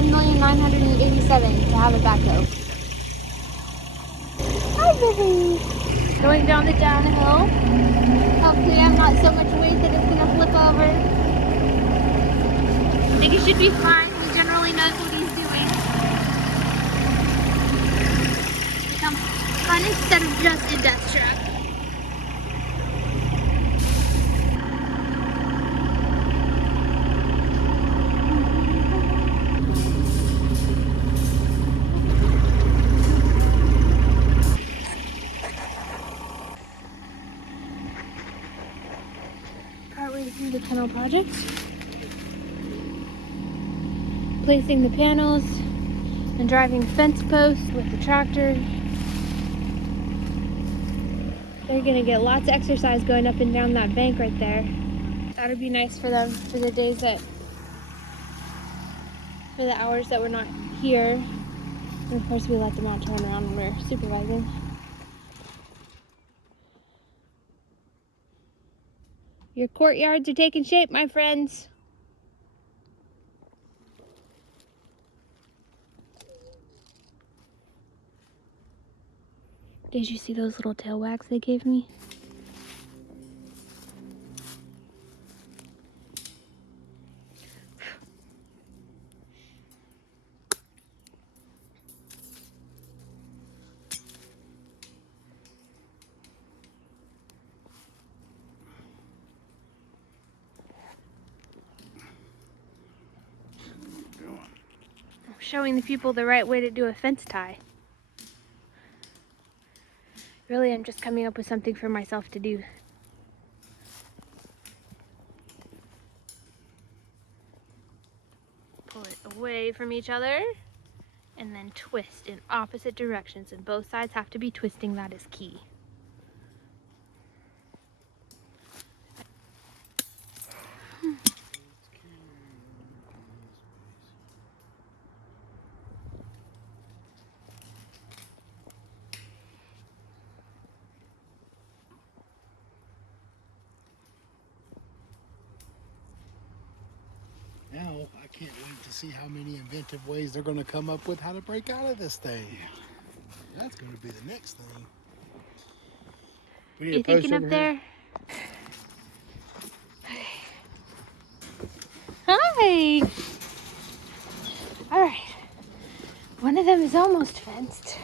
$1,987,000 to have a backhoe. Hi, baby. Going down the downhill. Hopefully I'm not so much weight that it's gonna flip over. I think he should be fine. He generally knows what he's doing. Become fun instead of just a death trap. Partway through the kennel project. Placing the panels and driving fence posts with the tractor. They're gonna get lots of exercise going up and down that bank right there. That would be nice for them for the days that, for the hours that we're not here. And of course we let them out to run around when we're supervising. Your courtyards are taking shape, my friends. Did you see those little tail wags they gave me? I'm showing the people the right way to do a fence tie. Really, I'm just coming up with something for myself to do. Pull it away from each other and then twist in opposite directions, and both sides have to be twisting. That is key. Now, I can't wait to see how many inventive ways they're going to come up with how to break out of this thing. That's going to be the next thing. We need You thinking up there? Hi! Alright. One of them is almost fenced.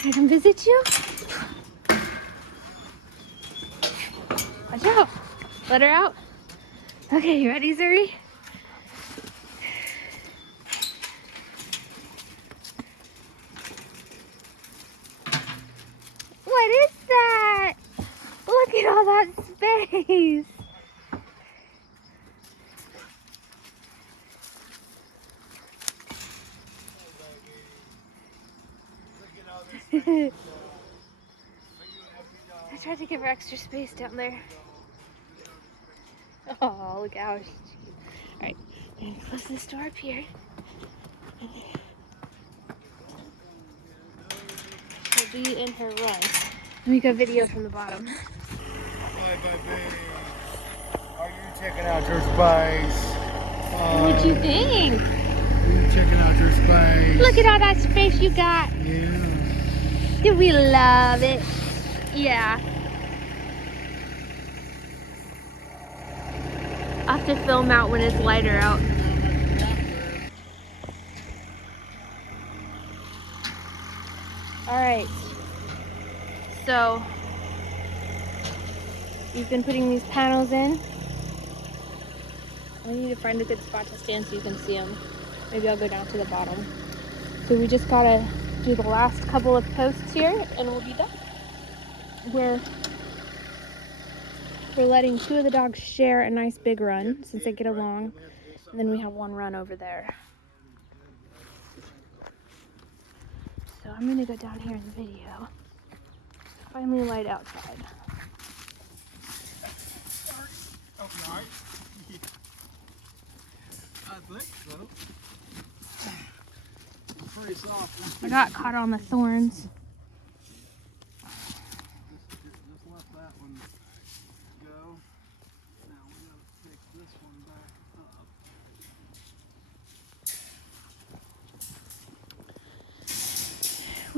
Can I come visit you? Watch out. Let her out. Okay, you ready, Zuri? What is that? Look at all that space. I tried to give her extra space down there. Oh, look how she's cute. Alright, I'm gonna close this door up here. She'll be in her run. Let me go video from the bottom. Hi, baby. Are you checking out your space? What'd you think? Are you checking out your space? Look at all that space you got. Yeah. Do we love it? Yeah. I'll have to film out when it's lighter out. Alright. So, we've been putting these panels in. I need to find a good spot to stand so you can see them. Maybe I'll go down to the bottom. So we just gotta do the last couple of posts here and we'll be done. We're letting two of the dogs share a nice big run since they get along. And then we have one run over there. So I'm gonna go down here in the video. Finally light outside. I think so. Pretty soft. I got caught on the thorns. Just let that one go.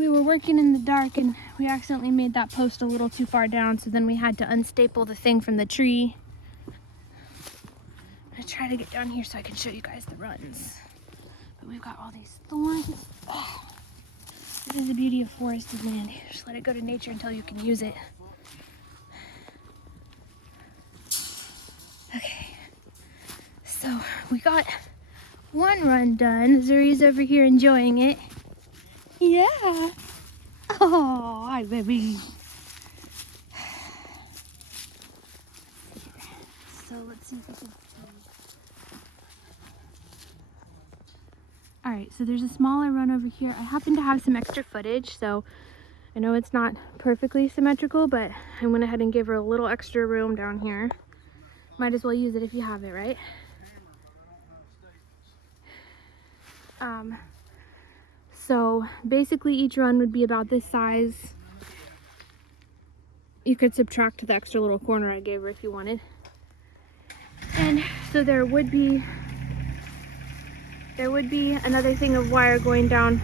we were working in the dark and we accidentally made that post a little too far down, so then we had to unstaple the thing from the tree. I'm gonna try to get down here so I can show you guys the runs. But we've got all these thorns. Oh, this is the beauty of forested land. Just let it go to nature until you can use it. Okay, so we got one run done. Zuri's over here enjoying it. Yeah. Oh, hi, baby. So let's see if we can see. All right, so there's a smaller run over here. I happen to have some extra footage, so I know it's not perfectly symmetrical, but I went ahead and gave her a little extra room down here. Might as well use it if you have it, right? So basically each run would be about this size. You could subtract the extra little corner I gave her if you wanted. And so there would be another thing of wire going down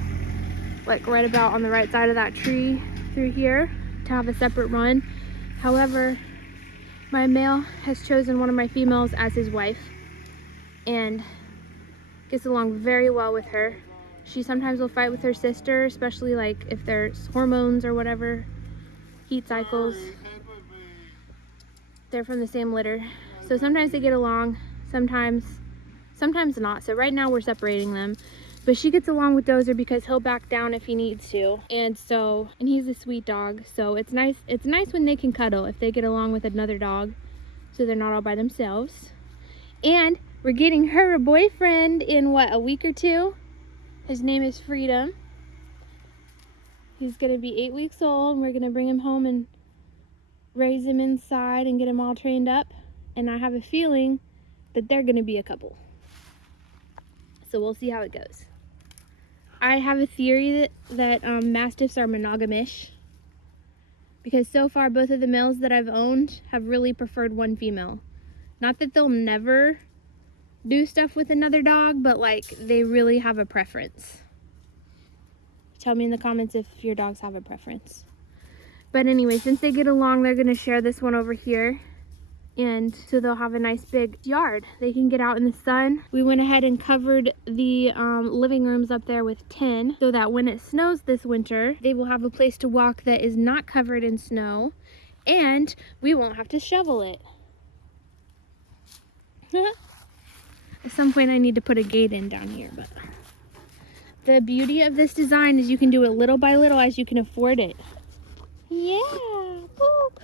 like right about on the right side of that tree through here to have a separate run. However, my male has chosen one of my females as his wife and gets along very well with her. She sometimes will fight with her sister, especially like if there's hormones or whatever, heat cycles. They're from the same litter. So sometimes they get along, sometimes not. So right now we're separating them. But she gets along with Dozer because he'll back down if he needs to. And he's a sweet dog. So it's nice when they can cuddle if they get along with another dog. So they're not all by themselves. And we're getting her a boyfriend in what, a week or two? His name is Freedom. He's gonna be 8 weeks old, and we're gonna bring him home and raise him inside and get him all trained up. And I have a feeling that they're gonna be a couple. So we'll see how it goes. I have a theory that Mastiffs are monogamish, because so far both of the males that I've owned have really preferred one female. Not that they'll never do stuff with another dog, but like they really have a preference. Tell me in the comments if your dogs have a preference. But anyway, since they get along, they're gonna share this one over here. And so they'll have a nice big yard. They can get out in the sun. We went ahead and covered the living rooms up there with tin so that when it snows this winter, they will have a place to walk that is not covered in snow, and we won't have to shovel it. At some point I need to put a gate in down here, but the beauty of this design is you can do it little by little as you can afford it. Yeah, boop.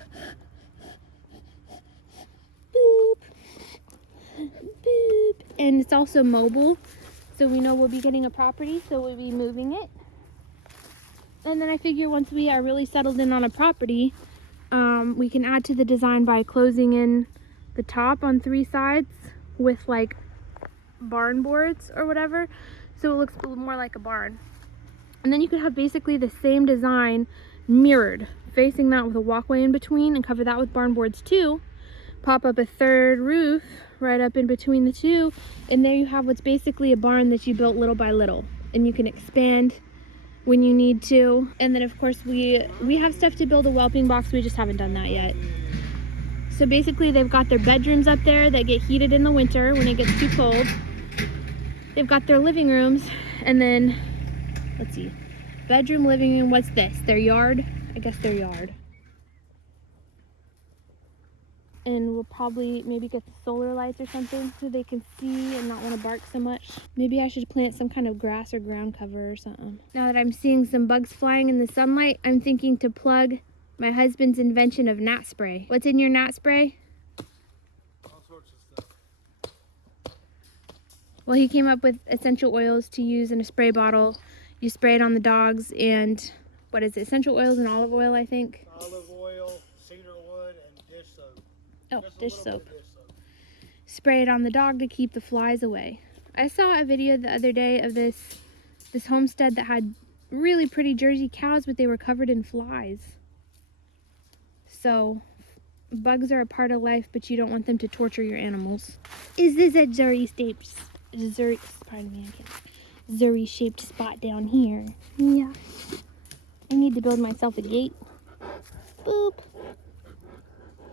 Boop. Boop. And it's also mobile, so we know we'll be getting a property, so we'll be moving it. And then I figure once we are really settled in on a property, we can add to the design by closing in the top on 3 sides with like barn boards or whatever, so it looks more like a barn. And then you could have basically the same design mirrored, facing that with a walkway in between, and cover that with barn boards too. Pop up a third roof right up in between the two, and there you have what's basically a barn that you built little by little, and you can expand when you need to. And then of course we have stuff to build a whelping box, we just haven't done that yet. So basically they've got their bedrooms up there that get heated in the winter when it gets too cold. They've got their living rooms, and then let's see, bedroom, living room, what's this, their yard? I guess their yard. And we'll probably maybe get the solar lights or something so they can see and not want to bark so much. Maybe I should plant some kind of grass or ground cover or something. Now that I'm seeing some bugs flying in the sunlight, I'm thinking to plug my husband's invention of gnat spray. What's in your gnat spray? All sorts of stuff. Well, he came up with essential oils to use in a spray bottle. You spray it on the dogs, and what is it? Essential oils and olive oil, I think. Olive oil, cedar wood, and dish soap. Oh, Just dish a little soap. bit of dish soap. Spray it on the dog to keep the flies away. I saw a video the other day of this homestead that had really pretty Jersey cows, but they were covered in flies. So bugs are a part of life, but you don't want them to torture your animals. Is this a Zuri-shaped spot down here? Yeah. I need to build myself a gate. Boop.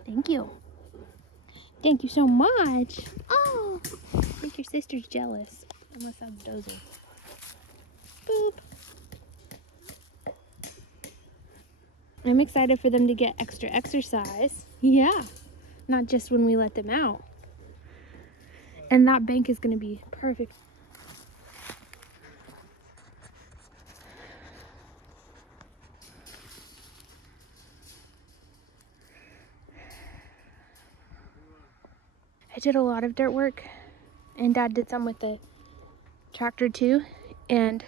Thank you. Thank you so much. Oh, I think your sister's jealous. Unless that's Dozer. Boop. I'm excited for them to get extra exercise. Yeah. Not just when we let them out. And that bank is going to be perfect. I did a lot of dirt work, and Dad did some with the tractor too, and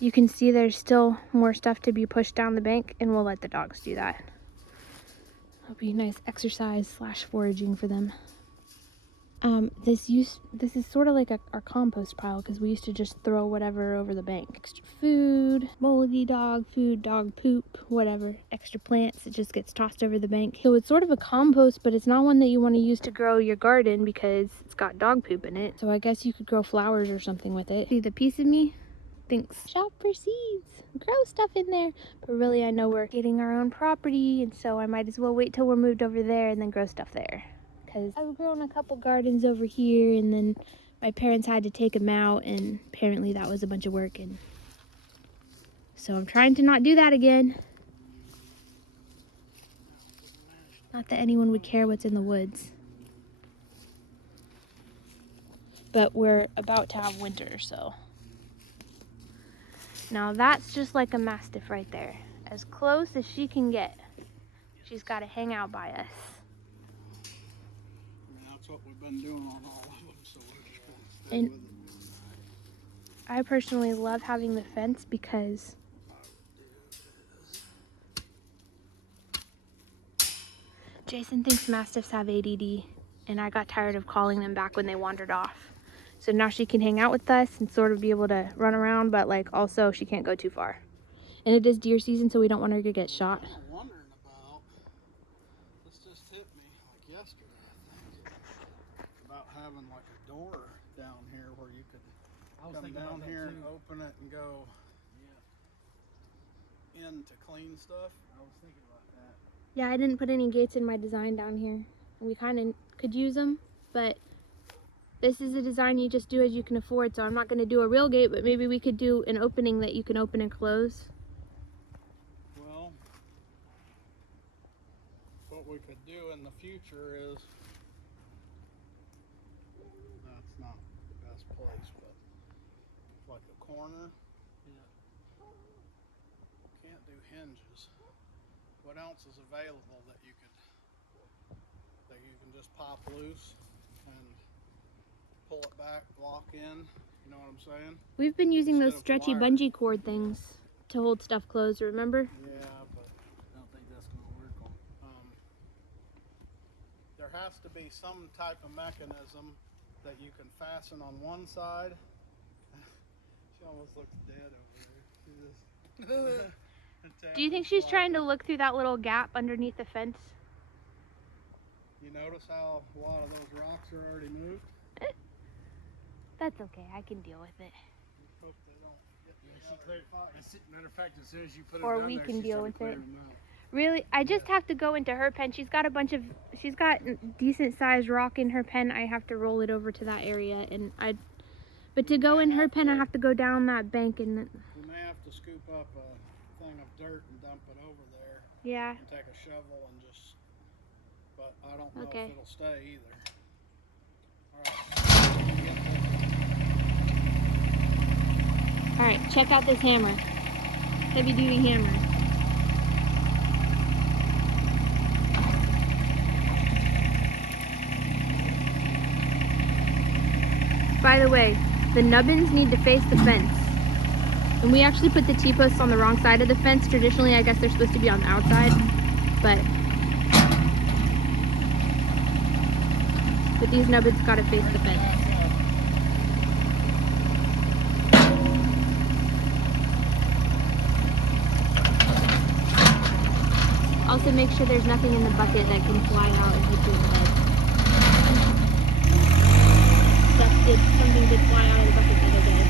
you can see there's still more stuff to be pushed down the bank, and we'll let the dogs do that. It'll be nice exercise / foraging for them. This is sort of like our compost pile, because we used to just throw whatever over the bank. Extra food, moldy dog food, dog poop, whatever. Extra plants, it just gets tossed over the bank. So it's sort of a compost, but it's not one that you want to use to grow your garden because it's got dog poop in it. So I guess you could grow flowers or something with it. See, the piece of me thinks shop for seeds, grow stuff in there. But really I know we're getting our own property, and so I might as well wait till we're moved over there and then grow stuff there. Because I've grown a couple gardens over here, and then my parents had to take them out, and apparently that was a bunch of work, and so I'm trying to not do that again. Not that anyone would care what's in the woods. But we're about to have winter, so. Now that's just like a Mastiff right there. As close as she can get. She's got to hang out by us. That's what we've been doing on all of them, so we're just going to stay And with them. I personally love having the fence because Jason thinks Mastiffs have ADD, and I got tired of calling them back when they wandered off. So now she can hang out with us and sort of be able to run around, but like also she can't go too far. And it is deer season, so we don't want her to get shot. I'm wondering about, this just hit me like yesterday, I think, about having like a door down here where you could come down here and open it and go in to clean stuff. I was thinking about that. Yeah, I didn't put any gates in my design down here. We kind of could use them, but this is a design you just do as you can afford, so I'm not going to do a real gate, but maybe we could do an opening that you can open and close. Well, what we could do in the future is, that's not the best place, but like a corner. Can't do hinges. What else is available that you can just pop loose and pull it back, lock in, you know what I'm saying? We've been using those Instead of stretchy wire. bungee cord things to hold stuff closed, remember? Yeah, but I don't think that's going to work on. There has to be some type of mechanism that you can fasten on one side. She almost looks dead over there. Do you think she's trying to look through that little gap underneath the fence? You notice how a lot of those rocks are already moved? That's okay, I can deal with it. Hope they don't get Matter of fact, as soon as you put it Or down we there, can she deal started with it. clearing them out. Really, I just have to go into her pen. She's got decent sized rock in her pen. I have to roll it over to that area, but to go in her pen, I have to go down that bank and. We may have to scoop up a thing of dirt and dump it over there. Yeah. And take a shovel and just, but I don't know Okay. if it'll stay either. All right, check out this hammer. Heavy duty hammer. By the way, the nubbins need to face the fence. And we actually put the T-posts on the wrong side of the fence. Traditionally, I guess they're supposed to be on the outside, but these nubbins gotta face the fence. Also make sure there's nothing in the bucket that can fly out and hit you in the head. Something did fly out of the bucket the other day.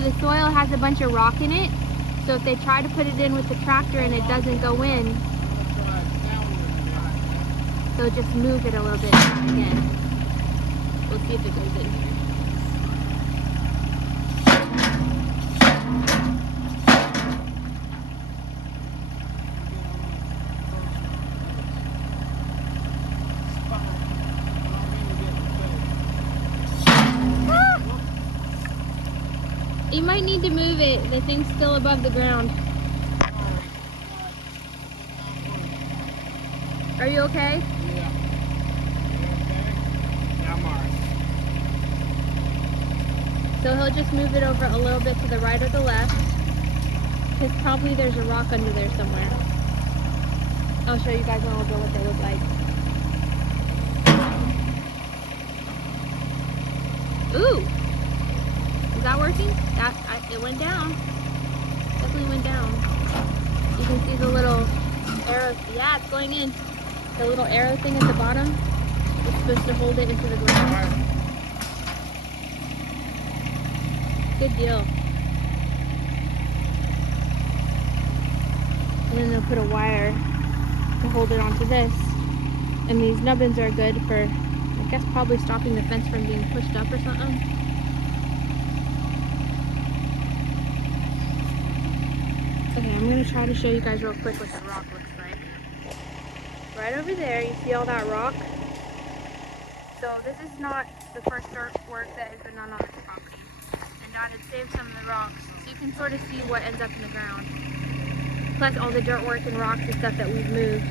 So the soil has a bunch of rock in it. So if they try to put it in with the tractor and it doesn't go in, they'll just move it a little bit again. We'll see if it goes in here. You might need to move it. The thing's still above the ground. Are you okay? Yeah. You okay? Yeah, I'm alright. So he'll just move it over a little bit to the right or the left. Because probably there's a rock under there somewhere. I'll show you guys in a little bit what they look like. Ooh! Is that working? It went down. Definitely went down. You can see the little arrow. Yeah, it's going in. The little arrow thing at the bottom. It's supposed to hold it into the ground. Good deal. And then they'll put a wire to hold it onto this. And these nubbins are good for, I guess, probably stopping the fence from being pushed up or something. Okay, I'm going to try to show you guys real quick what the rock looks like. Right over there, you see all that rock? So this is not the first dirt work that has been done on this property. And Dad had saved some of the rocks, so you can sort of see what ends up in the ground. Plus all the dirt work and rocks and stuff that we've moved.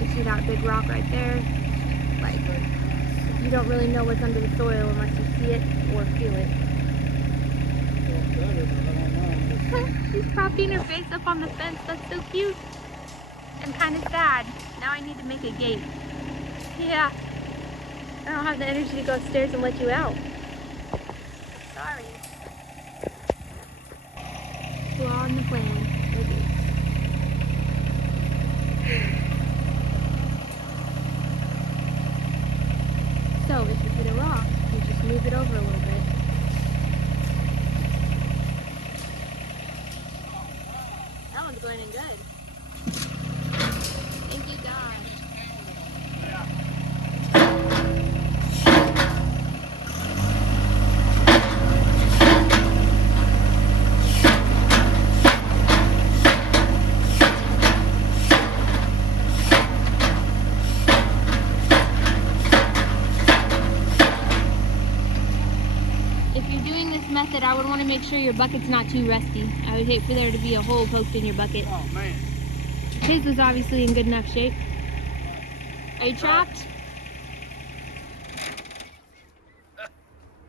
You see that big rock right there? Like, you don't really know what's under the soil unless you see it or feel it. She's propping her face up on the fence. That's so cute. And kind of sad. Now I need to make a gate. Yeah. I don't have the energy to go upstairs and let you out. Sorry. Flaw in the plan. Okay. So if you hit a rock, you just move it over a little bit. That one's going in good. Thank you, God. If you're doing this method, I would want to make sure your bucket's not too rusty. I would hate for there to be a hole poked in your bucket. Oh, man. His was obviously in good enough shape. Are you trapped?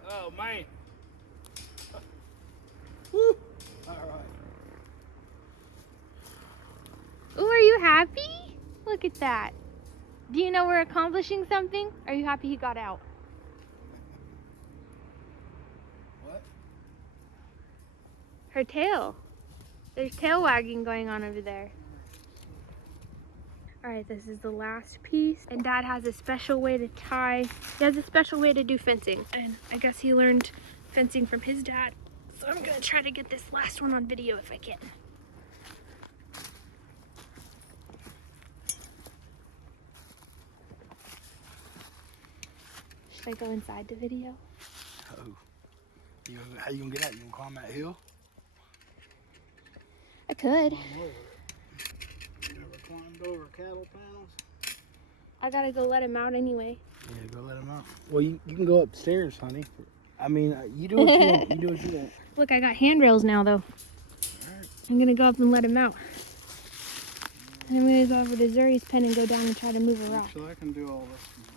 Oh, man. Woo! Alright. Ooh, are you happy? Look at that. Do you know we're accomplishing something? Are you happy he got out? What? Her tail. There's tail wagging going on over there. Alright, this is the last piece. And Dad has a special way to tie. He has a special way to do fencing. And I guess he learned fencing from his dad. So I'm going to try to get this last one on video if I can. Should I go inside the video? Oh. How you gonna get out? You gonna climb that hill? I could. You ever climbed over cattle panels? I gotta go let him out anyway. Yeah, go let him out. Well, you can go upstairs, honey. I mean, you do what you want. You do what you want. Look, I got handrails now though. Alright. I'm gonna go up and let him out. And I'm gonna go over to Zuri's pen and go down and try to move a rock. Actually, I can do all this from the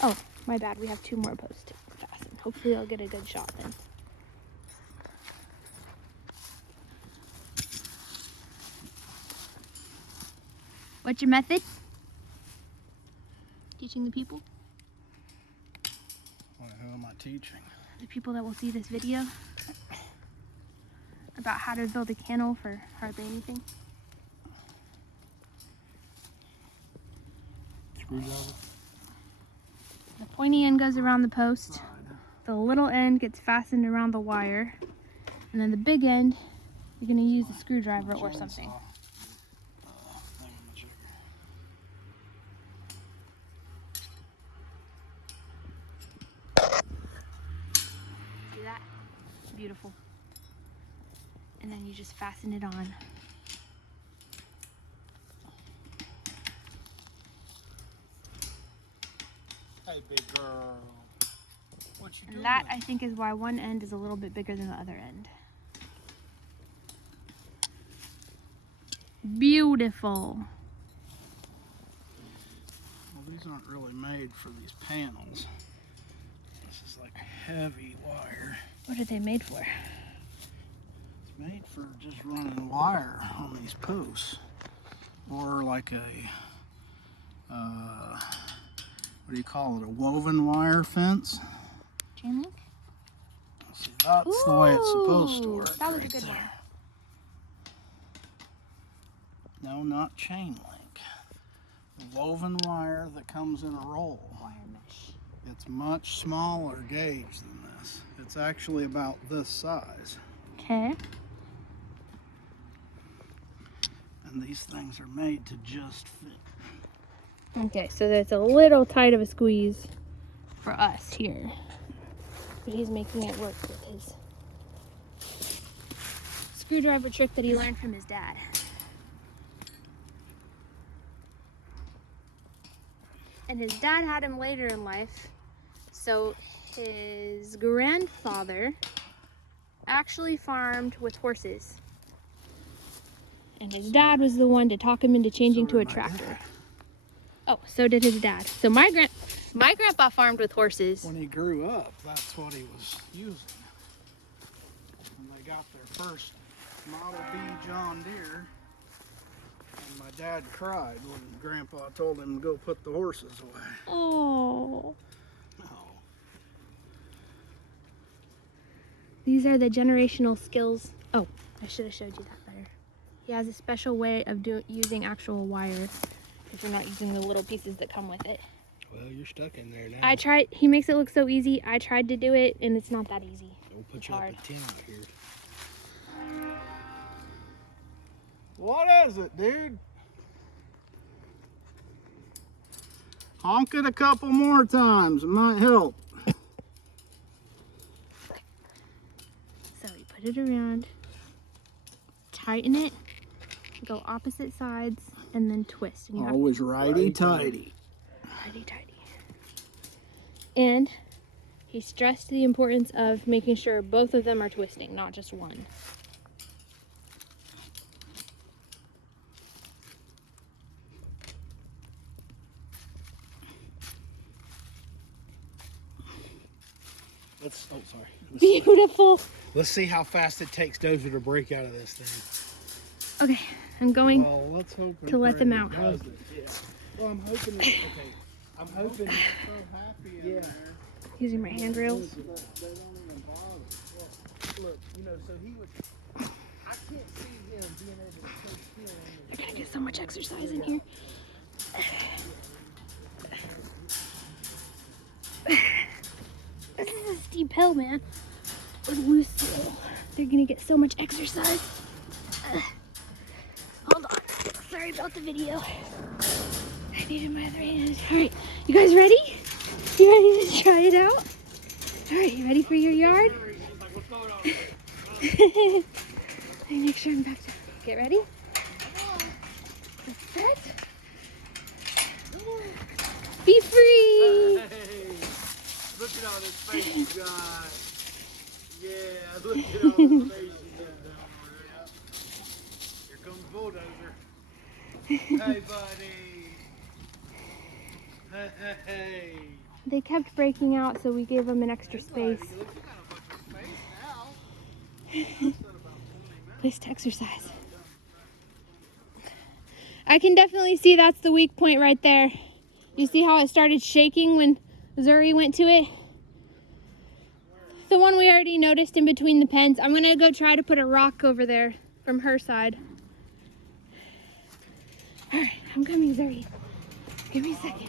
outside. Oh, my bad. We have 2 more posts to fasten. Hopefully I'll get a good shot then. What's your method? Teaching the people? Well, who am I teaching? The people that will see this video? About how to build a kennel for hardly anything. Screwdriver. The pointy end goes around the post. The little end gets fastened around the wire. And then the big end, you're gonna use a screwdriver or something. See that? Beautiful. And then you just fasten it on. Hey, big girl. What you doing? And that, I think, is why one end is a little bit bigger than the other end. Beautiful. Well, these aren't really made for these panels. This is like heavy wire. What are they made for? It's made for just running wire on these posts. Or like a, what do you call it? A woven wire fence? Chain link? See, that's the way it's supposed to Ooh, work. that was a right good there. one. No, not chain link. Woven wire that comes in a roll. Wire mesh. It's much smaller gauge than this. It's actually about this size. Okay. And these things are made to just fit. Okay, so that's a little tight of a squeeze for us here. But he's making it work with his screwdriver trick that he learned from his dad. And his dad had him later in life, so his grandfather actually farmed with horses. And his dad was the one to talk him into changing to a tractor. Oh, so did his dad. So my grandpa farmed with horses. When he grew up, that's what he was using. When they got their first Model B John Deere, and my dad cried when Grandpa told him to go put the horses away. Oh. Oh. These are the generational skills. Oh, I should have showed you that better. He has a special way of using actual wire if you're not using the little pieces that come with it. Well, you're stuck in there now. I tried, he makes it look so easy. I tried to do it and it's not that easy. We'll put It's you hard. up a 10 out here. What is it, dude? Honk it a couple more times. It might help. So you put it around, tighten it, go opposite sides, and then twist. And you have Always righty-tighty. righty-tighty. And he stressed the importance of making sure both of them are twisting, not just one. Oh, sorry. Beautiful. Let's see how fast it takes Dozer to break out of this thing. Okay, I'm going Well, let's hope to let them out. Yeah. Well, I'm hoping. Okay. I'm hoping. so happy in Yeah. there. using my handrails. They don't even bother. Look, you know, so he would. I can't see him being able to take still on They're gonna get so much exercise in here. This is a steep hill, man. With loose soil. They're gonna get so much exercise. Hold on. Sorry about the video. I needed my other hand. Alright, you guys ready? You ready to try it out? Alright, you ready for your yard? Let me make sure I'm back down. Get ready? Set. Be free! Hey, look at all this face you got. Yeah, look at all this face you got down there. Here comes Bulldozer. Hey, buddy. Hey. They kept breaking out, so we gave them an extra space. Look, you got a bunch of space now. That's been about 20 minutes. Place to exercise. I can definitely see that's the weak point right there. You see how it started shaking when Zuri went to it? The one we already noticed in between the pens. I'm gonna go try to put a rock over there from her side. All right, I'm coming, Zuri. Give me a second.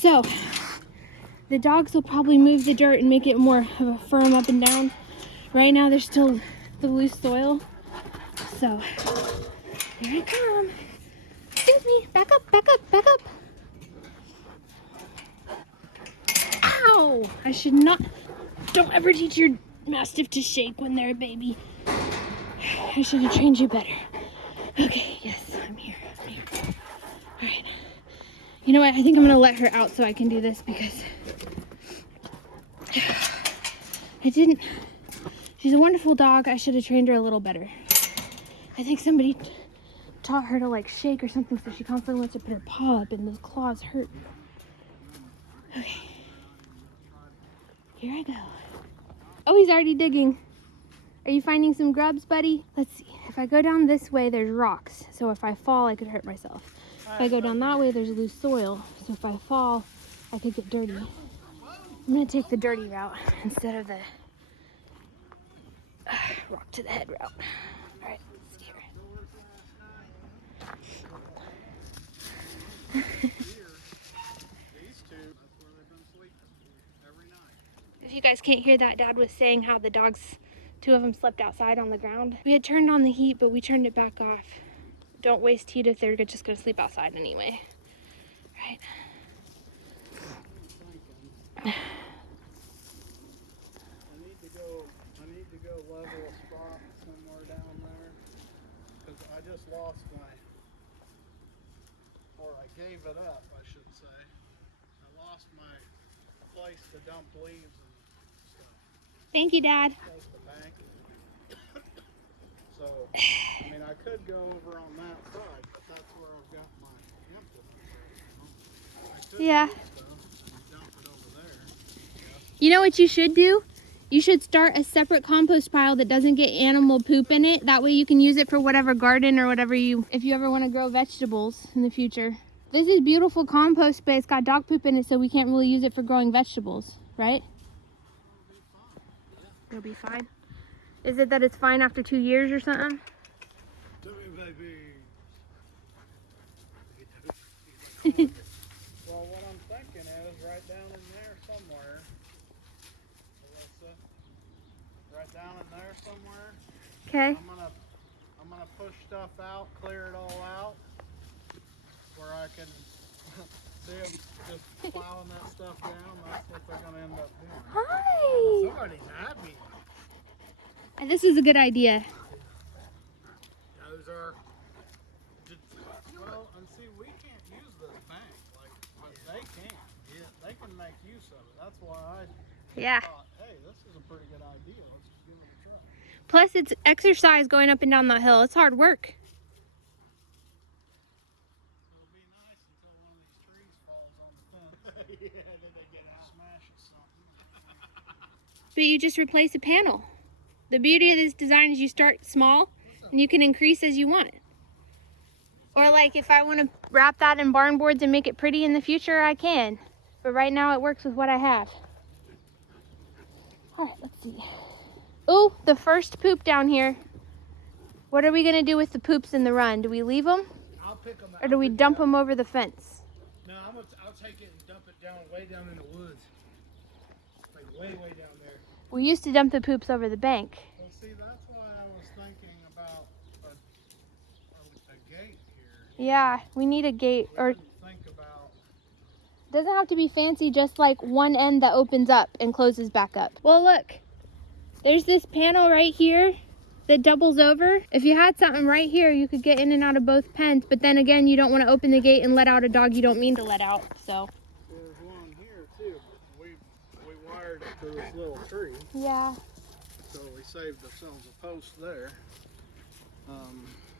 So the dogs will probably move the dirt and make it more of a firm up and down. Right now there's still the loose soil. So here I come. Excuse me, back up, back up, back up. Ow! I should not, don't ever teach your Mastiff to shake when they're a baby. I should have trained you better. Okay, yes, I'm here. All right. You know what? I think I'm gonna let her out so I can do this because she's a wonderful dog. I should have trained her a little better. I think somebody taught her to like shake or something, so she constantly wants to put her paw up and those claws hurt. Okay. Here I go. Oh, he's already digging. Are you finding some grubs, buddy? Let's see. If I go down this way, there's rocks. So if I fall, I could hurt myself. If I go down that way, there's loose soil. So if I fall, I could get dirty. I'm gonna take the dirty route instead of the rock to the head route. All right, let's see here. If you guys can't hear that, Dad was saying how the dogs, 2 of them slept outside on the ground. We had turned on the heat, but we turned it back off. Don't waste heat if they're just gonna sleep outside anyway. Right. I need to go level a spot somewhere down there because I just lost or I gave it up, I should say. I lost my place to dump leaves and stuff. Thank you, Dad. Close to the bank. So, I mean, I could go over on that side, but that's where I've got my implements. I could Yeah. move stuff and dump it over there. You know what you should do? You should start a separate compost pile that doesn't get animal poop in it. That way you can use it for whatever garden or whatever if you ever want to grow vegetables in the future. This is beautiful compost, but it's got dog poop in it, so we can't really use it for growing vegetables, right? It'll be fine. Is it that it's fine after 2 years or something? Well, what I'm thinking is right down in there somewhere, Alyssa, right down in there somewhere. Okay. I'm gonna push stuff out, clear it all out, where I can see them just plowing that stuff down. That's what they're gonna end up doing. Hi. Somebody's happy. This is a good idea. Those are. Well, and see, we can't use this bank, but they can. Yeah, they can make use of it. That's why I thought, hey, this is a pretty good idea. Let's just give it a try. Plus, it's exercise going up and down that hill. It's hard work. It'll be nice until one of these trees falls on the fence. Yeah, then they get out, smash something. But you just replace a panel. The beauty of this design is you start small and you can increase as you want. Or like if I want to wrap that in barn boards and make it pretty in the future, I can. But right now it works with what I have. All right, let's see. Oh, the first poop down here. What are we gonna do with the poops in the run? Do we leave them? I'll pick them. Or do we dump them over the fence? No, I'll take it and dump it down, way down in the woods. Like way down there. We used to dump the poops over the bank. Well, see, that's why I was thinking about a gate here. Yeah, we need a gate, or Think about. doesn't have to be fancy, just like one end that opens up and closes back up. Well, look, there's this panel right here that doubles over. If you had something right here, you could get in and out of both pens, but then again, you don't want to open the gate and let out a dog you don't mean to let out, so. There's one here too, but we wired it to this little tree, Yeah. so we saved ourselves a post there.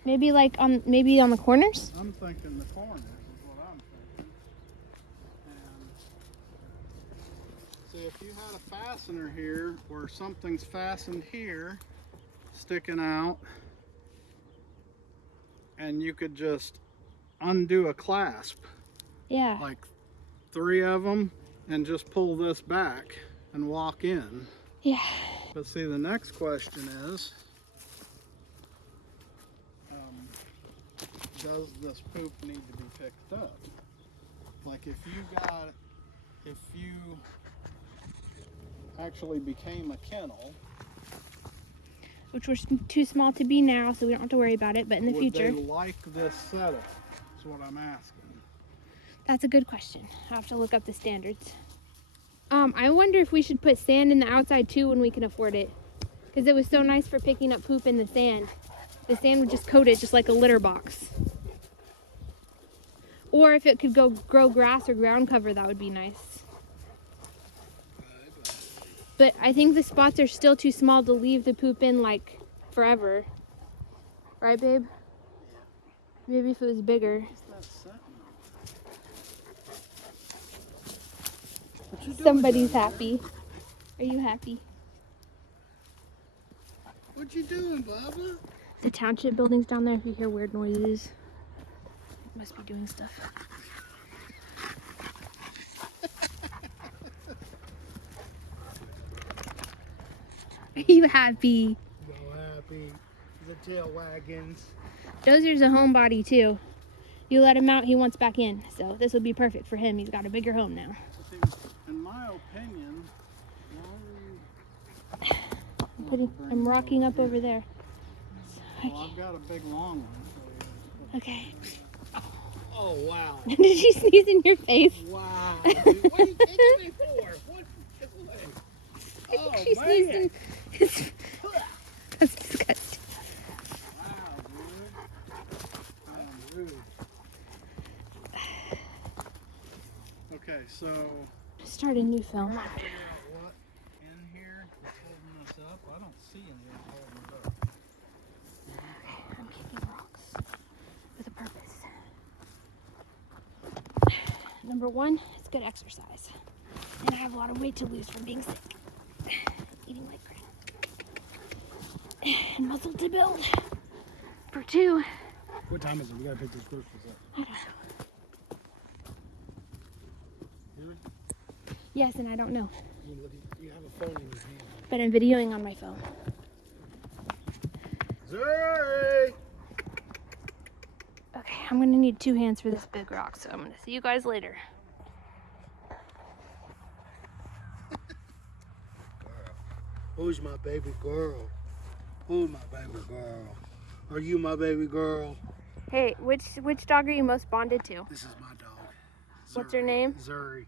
Maybe like maybe on the corners? I'm thinking the corners is what I'm thinking. And see, if you had a fastener here where something's fastened here, sticking out, and you could just undo a clasp, Yeah. like 3 of them, and just pull this back and walk in. Yeah. But see, the next question is, does this poop need to be picked up? Like if you got if you actually became a kennel, Which we're too small to be now, so we don't have to worry about it, but in the future. would they like this setup? That's what I'm asking. That's a good question. I'll have to look up the standards. I wonder if we should put sand in the outside too when we can afford it. Because it was so nice for picking up poop in the sand. The sand would just coat it just like a litter box. Or if it could go grow grass or ground cover, that would be nice. But I think the spots are still too small to leave the poop in like forever. Right, babe? Maybe if it was bigger. What's that scent? What you doing Somebody's down happy. Are you happy? there? What you doing, Bubba? The township building's down there. If you hear weird noises, it must be doing stuff. Are you happy? So happy. The tail wagons. Dozier's a homebody too. You let him out, he wants back in. So this would be perfect for him. He's got a bigger home now. In my opinion, I'm rocking up over there. well, I've got a big long one. So Okay. Oh, wow. Did she sneeze in your face? Wow. Dude. What are you taking me for? What? I think she sneezed in his... That's disgusting. wow, dude. I'm rude. Okay, so Start a new film. what in here is holding us up? I don't see anything holding us up. I'm kicking rocks with a purpose. Number one, it's good exercise. And I have a lot of weight to lose from being sick. Eating like crap. And muscle to build. For two, What time is it? We gotta pick these groceries up. I don't know. Yes, and I don't know. You have a phone in your hand. But I'm videoing on my phone. Zuri! Okay, I'm gonna need 2 hands for this big rock, so I'm gonna see you guys later. Who's my baby girl? Who's my baby girl? Are you my baby girl? Hey, which dog are you most bonded to? This is my dog. What's her Zuri. name? Zuri.